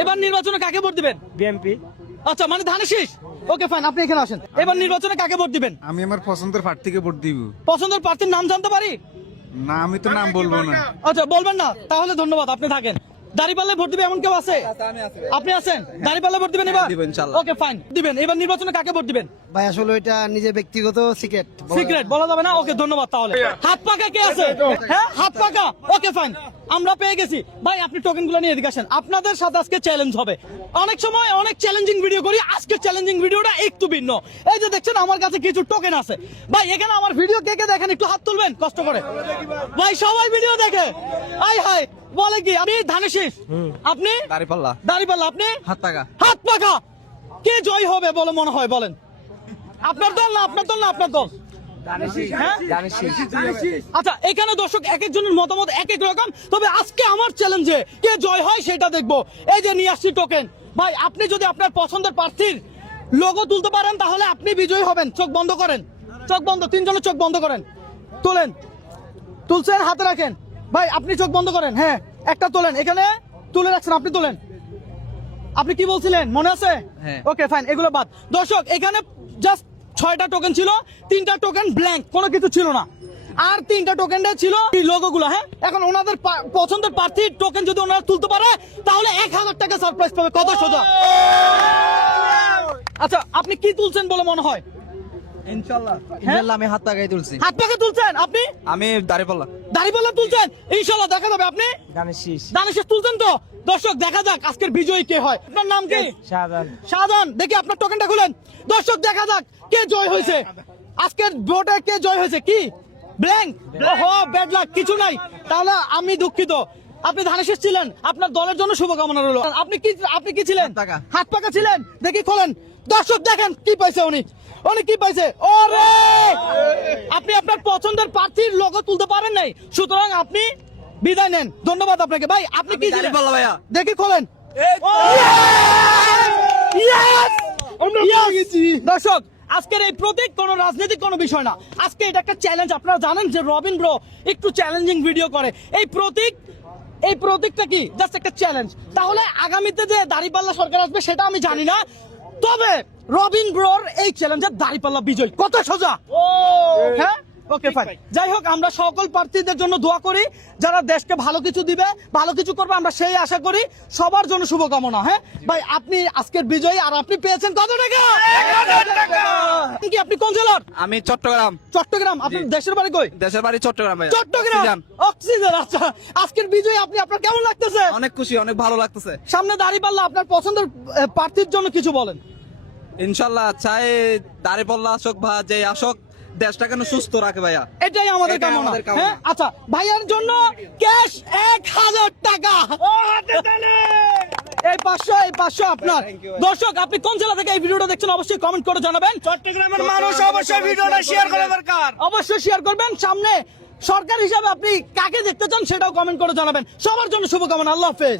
এবার নির্বাচনে কাকে ভোট দিবেন? বিএমপি। আচ্ছা, মানে ধানের শীষ। ওকে ফাইন, আপনি এখানে আসেন। এবার নির্বাচনে কাকে ভোট দিবেন? আমি আমার পছন্দের প্রার্থীকে ভোট দিব। পছন্দের প্রার্থীর নাম জানতে পারি? না, আমি তো নাম বলবো না। আচ্ছা, বলবেন না, তাহলে ধন্যবাদ, আপনি থাকেন। দাঁড়িপাল্লায় ভোট দিবে এমন কেউ আছে? আপনি আছেন? দাঁড়িপাল্লায় ভোট দিবেন এবার? ওকে ফাইন, দিবেন। এবার নির্বাচনে কাকে ভোট দিবেন? ভাই আসলে এটা নিজের ব্যক্তিগত সিক্রেট সিক্রেট বলা যাবে না। ওকে ধন্যবাদ। তাহলে হাত পাকা কে আছে? হ্যাঁ, হাত পাকা। ওকে ফাইন, আমরা পেয়ে গেছি। ভাই আপনি টোকেন গুলো নিয়ে এদিকে আসেন। আপনাদের সাথে আজকে চ্যালেঞ্জ হবে। অনেক সময় অনেক চ্যালেঞ্জিং ভিডিও করি, আজকে চ্যালেঞ্জিং ভিডিওটা একটু ভিন্ন। এই যে দেখছেন আমার কাছে কিছু টোকেন আছে। ভাই এখানে আমার ভিডিও কে কে দেখেন একটু হাত তুলবেন কষ্ট করে। ভাই সবাই ভিডিও দেখে। আই হাই বলে কি আমি ধানের শীষ, আপনি দাঁড়িপাল্লা। দাঁড়িপাল্লা, আপনি হাত পাকা। হাত পাকা। কে জয় হবে বলে মনে হয় বলেন? আপনার দল না আপনার দল না আপনার দল? হ্যাঁ? আচ্ছা, এখানে দর্শক এক একজনের মতামত এক এক রকম। তবে আজকে আমার চ্যালেঞ্জে কে জয় হয় সেটা দেখবো। এই যে নিয়ে আসছি টোকেন। ভাই আপনি যদি আপনার পছন্দের প্রার্থীর লোগো তুলতে পারেন তাহলে আপনি বিজয়ী হবেন। চোখ বন্ধ করেন, চোখ বন্ধ, তিনজনের চোখ বন্ধ করেন। তোলেন, তুলছেন, হাতে রাখেন। ভাই আপনি চোখ বন্ধ করেন। হ্যাঁ, একটা তোলেন, এখানে তুলে রাখছেন, আপনি তোলেন। আপনি কি বলছিলেন মনে আছে? ওকে ফাইন, এগুলো বাদ। দর্শক এখানে জাস্ট 6টা টোকেন ছিল, 3টা টোকেন ব্ল্যাঙ্ক, কোনো কিছু ছিল না। আর 3টা টোকেনটা ছিল এই লোগোগুলো। হ্যাঁ, এখন ওনাদের পছন্দের প্রার্থীর টোকেন যদি ওনারা তুলতে পারে তাহলে 1000 টাকা সারপ্রাইজ পাবে। কত সোজা। আচ্ছা, আপনি কি তুলছেন বলে মনে হয়? ইনশাআল্লাহ আমি হাত পাকাই তুলছি। হাত পাকে তুলছেন আপনি? আমি দাঁড়িপাল্লা। দাঁড়িপাল্লা তুলছেন? ইনশাআল্লাহ দেখা যাবে। আপনি ধানের শীষ। ধানের শীষ তুলছেন তো? দর্শক দেখা যাক আজকের বিজয়ী কে হয়। আপনার নাম কি? শাহজাহান। শাহজাহান, দেখি আপনার টোকেনটা খুলেন। দর্শক দেখা যাক কে জয় হয়েছে আজকের ভোটে, কে জয় হয়েছে। কি ব্ল্যাঙ্ক? ওহো, ব্যাড লাক, কিছু নাই। তাহলে আমি দুঃখিত। আপনি ধানের শীষ ছিলেন, আপনার দলের জন্য শুভকামনা রইল। আপনি কি ছিলেন? হাত পাকা ছিলেন। দেখি খোলেন। দর্শক দেখেন কি পাইছে উনি কি পাইছে। ওরে, আপনি আপনার পছন্দের প্রার্থীর লোগো তুলতে পারেন নাই, সুতরাং আপনি বিদায় নেন। ধন্যবাদ আপনাকে। ভাই আপনি কি ছিলেন? ভাইয়া। দেখি খোলেন। দর্শক আজকের এই প্রতীক কোন রাজনৈতিক কোন বিষয় না। আজকে এটা একটা চ্যালেঞ্জ। আপনারা জানেন যে রবিন ব্রো একটু চ্যালেঞ্জিং ভিডিও করে। এই প্রতীকটা কি জাস্ট একটা চ্যালেঞ্জ। তাহলে আগামীতে যে দাঁড়িপাল্লা সরকার আসবে সেটা আমি জানি না, তবে রবিন ব্রোর এই চ্যালেঞ্জে দাঁড়িপাল্লা বিজয়। কত সোজা। হ্যাঁ, ওকে ফাইন। যাই হোক, আমরা সকল প্রার্থীদের জন্য দোয়া করি যারা দেশকে ভালো কিছু দিবে, ভালো কিছু করবে, আমরা সেই আশা করি। সবার জন্য শুভকামনা। হ্যাঁ ভাই, আপনি আজকের বিজয়ী, আর আপনি পেয়েছেন কত টাকা? 1000 টাকা। কি আপনি কোন জেলার? আমি চট্টগ্রাম। চট্টগ্রাম। আপনার দেশের বাড়ি কই? দেশের বাড়ি চট্টগ্রাম ভাইয়া। চট্টগ্রাম। অক্সিজেন। আচ্ছা, আজকের বিজয়ী আপনি, আপনার কেমন লাগতেছে? অনেক খুশি, অনেক ভালো লাগতেছে। সামনে দাঁড়িপাল্লা, আপনার পছন্দের প্রার্থীর জন্য কিছু বলেন। ইনশাআল্লাহ চাই দাঁড়িপাল্লা আসুক বা যে আসুক, দেশটা কেন সুস্থ রাখে ভাইয়া, এটাই আমাদের কামনা। হ্যাঁ, আচ্ছা, ভাইয়ার জন্য ক্যাশ 1000 টাকা। এই 500 আপনার। দর্শক আপনি কোন জেলা থেকে এই ভিডিওটা দেখছেন অবশ্যই কমেন্ট করে জানাবেন। চট্টগ্রামের মানুষ অবশ্যই ভিডিওটা শেয়ার করা দরকার। অবশ্যই শেয়ার করবেন। সামনে সরকার হিসাবে আপনি কাকে দেখতে চান সেটাও কমেন্ট করে জানাবেন। সবার জন্য শুভকামনা। আল্লাহ হাফেজ।